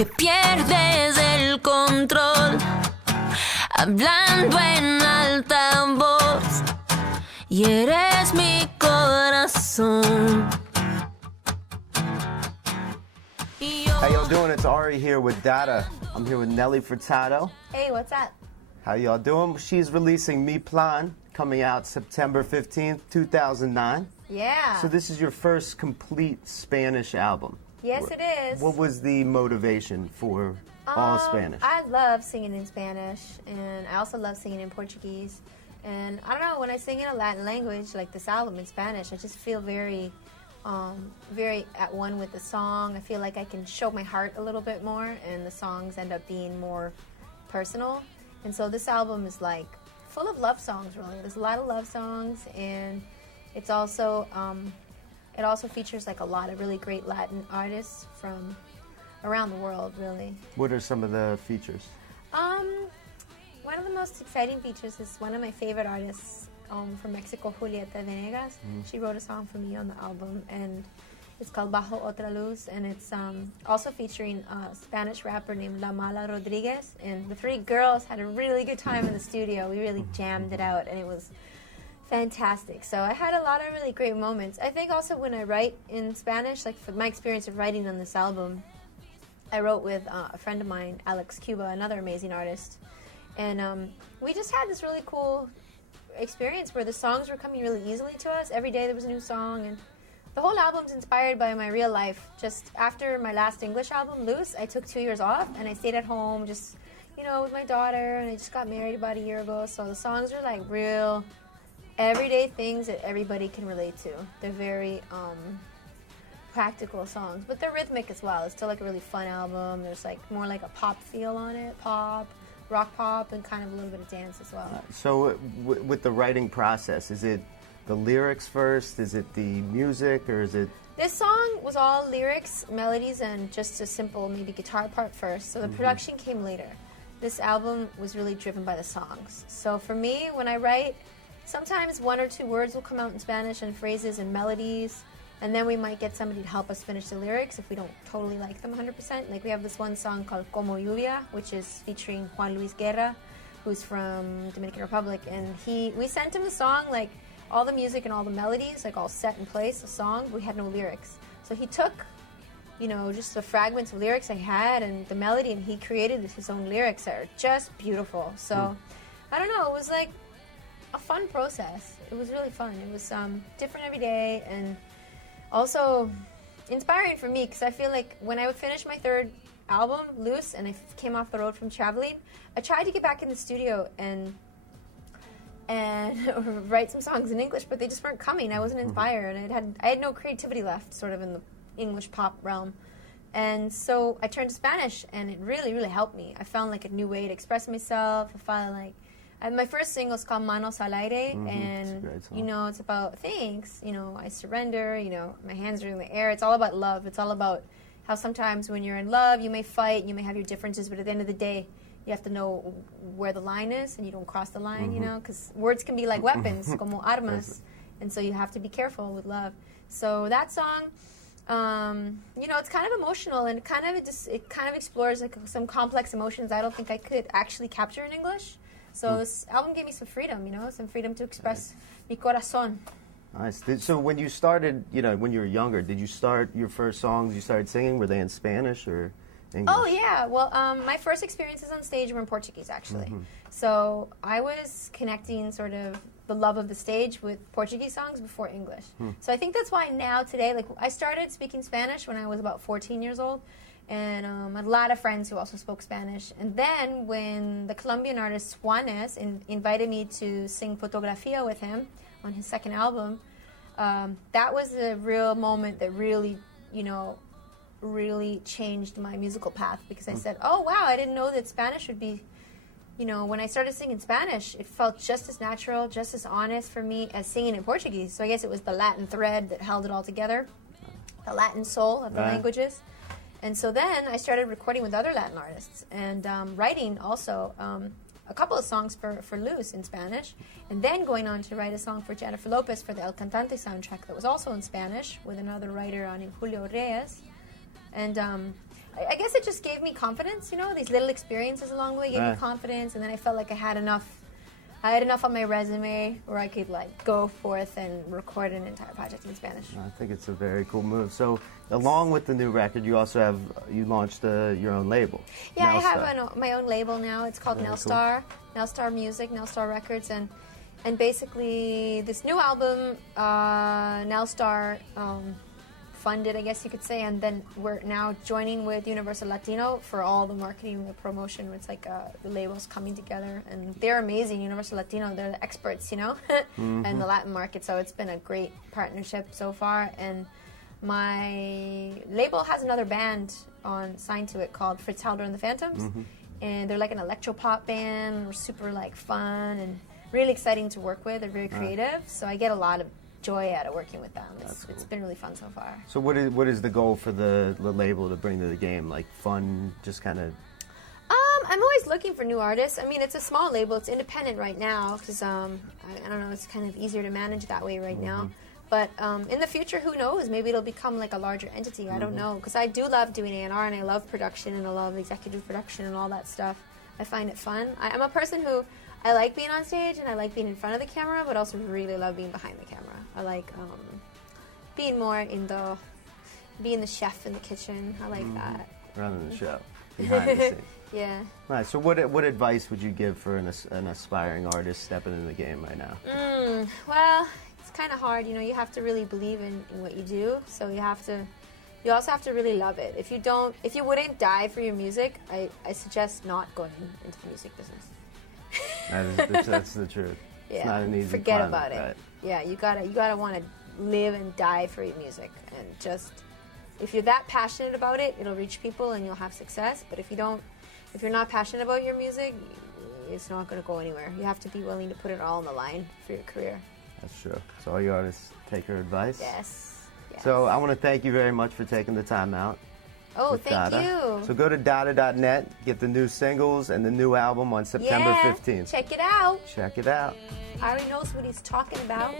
que pierdes el control, hablando en alta voz, y eres mi corazón. How y'all doing? It's Ari here with Dada. I'm here with Nelly Furtado. Hey, what's up? How y'all doing? She's releasing Mi Plan, coming out September 15th, 2009. Yeah. So this is your first complete Spanish album. Yes, it is. What was the motivation for all Spanish? I love singing in Spanish, and I also love singing in Portuguese. And I don't know, when I sing in a Latin language, like this album in Spanish, I just feel very at one with the song. I feel like I can show my heart a little bit more, and the songs end up being more personal. And so this album is like full of love songs, really. There's a lot of love songs, and it's also it also features like a lot of really great Latin artists from around the world, really. What are some of the features? One of the most exciting features is one of my favorite artists from Mexico, Julieta Venegas. She wrote a song for me on the album, and it's called Bajo Otra Luz, and it's also featuring a Spanish rapper named La Mala Rodriguez, and the three girls had a really good time in the studio. We really jammed it out, and it was fantastic. So I had a lot of really great moments. I think also when I write in Spanish, like for my experience of writing on this album, I wrote with a friend of mine, Alex Cuba, another amazing artist, and we just had this really cool experience where the songs were coming really easily to us. Every day there was a new song, and the whole album's inspired by my real life. Just after my last English album, Loose, I took 2 years off, and I stayed at home just, with my daughter, and I just got married about a year ago, so the songs are like real everyday things that everybody can relate to. They're very practical songs, but they're rhythmic as well. It's still like a really fun album. There's like more like a pop feel on it, rock pop, and kind of a little bit of dance as well. So with the writing process, is it the lyrics first? Is it the music, or is it... This song was all lyrics, melodies, and just a simple maybe guitar part first. So the production came later. This album was really driven by the songs. So for me, when I write, sometimes 1 or 2 words will come out in Spanish and phrases and melodies, and then we might get somebody to help us finish the lyrics if we don't totally like them 100%. Like we have this one song called Como Lluvia, which is featuring Juan Luis Guerra, who's from Dominican Republic, and we sent him the song, like all the music and all the melodies, like all set in place, the song, but we had no lyrics. So he took, just the fragments of lyrics I had and the melody, and he created his own lyrics that are just beautiful. So, I don't know, it was like a fun process. It was really fun. It was different every day, and also inspiring for me, because I feel like when I would finish my third album, Loose, and I came off the road from traveling, I tried to get back in the studio and write some songs in English, but they just weren't coming. I wasn't inspired. I had no creativity left, sort of in the English pop realm. And so I turned to Spanish, and it really, really helped me. I found like a new way to express myself. I found like my first single is called Manos al Aire, and it's about thanks. I surrender. My hands are in the air. It's all about love. It's all about how sometimes when you're in love, you may fight, you may have your differences, but at the end of the day, you have to know where the line is, and you don't cross the line. Because words can be like weapons, como armas, and so you have to be careful with love. So that song, it's kind of emotional, and it kind of explores like some complex emotions I don't think I could actually capture in English. So this album gave me some freedom, some freedom to express mi corazón. Nice. So when you started, when you were younger, did you start your first songs you started singing, were they in Spanish or English? Oh, yeah. Well, my first experiences on stage were in Portuguese, actually. So I was connecting sort of the love of the stage with Portuguese songs before English. So I think that's why now, today, like I started speaking Spanish when I was about 14 years old. And I had a lot of friends who also spoke Spanish. And then when the Colombian artist Juanes invited me to sing Fotografía with him on his second album, that was a real moment that really, really changed my musical path, because I said, oh, wow, I didn't know that Spanish would be, when I started singing Spanish, it felt just as natural, just as honest for me as singing in Portuguese. So I guess it was the Latin thread that held it all together, the Latin soul of the languages. And so then I started recording with other Latin artists and writing also a couple of songs for Luz in Spanish, and then going on to write a song for Jennifer Lopez for the El Cantante soundtrack that was also in Spanish with another writer on Julio Reyes. And I guess it just gave me confidence, you know, these little experiences along the way gave me Right. confidence, and then I felt like I had enough on my resume where I could like go forth and record an entire project in Spanish. I think it's a very cool move. So, along with the new record, you also launched your own label. Yeah, I Nelstar. have my own label now. It's called Very Nelstar, Nelstar Music, Nelstar Records, and basically this new album, Nelstar funded, I guess you could say, and then we're now joining with Universal Latino for all the marketing and the promotion. It's like the labels coming together, and they're amazing. Universal Latino, they're the experts, you know, and the Latin market. So it's been a great partnership so far, and my label has another band signed to it called Furtado and the Phantoms, and they're like an electropop band. We're super like fun and really exciting to work with. They're very creative, so I get a lot of joy out of working with them. It's been really fun so far. So what is the goal for the label to bring to the game? Like fun, just kind of. I'm always looking for new artists. I mean, it's a small label. It's independent right now because I don't know. It's kind of easier to manage that way right now. But in the future, who knows? Maybe it'll become like a larger entity. I don't know, because I do love doing A&R, and I love production, and I love executive production and all that stuff. I find it fun. I'm a person who I like being on stage and I like being in front of the camera, but also really love being behind the camera. I like being more being the chef in the kitchen. I like that. Running the show, behind the scenes. Yeah. Right. So what advice would you give for an aspiring artist stepping in the game right now? Well, it's kind of hard. You know, you have to really believe in what you do. So you also have to really love it. If you wouldn't die for your music, I suggest not going into the music business. That's the truth. Yeah. It's not an easy Forget climate, about it. right? Yeah, you gotta want to live and die for your music, and just if you're that passionate about it, it'll reach people and you'll have success. But if you're not passionate about your music, it's not going to go anywhere. You have to be willing to put it all on the line for your career. That's true. So all you artists take her advice. Yes. So I want to thank you very much for taking the time out. Oh, with thank Dada. you. So go to dada.net, get the new singles and the new album on September 15th. Check it out. Check it out. Ari knows what he's talking about.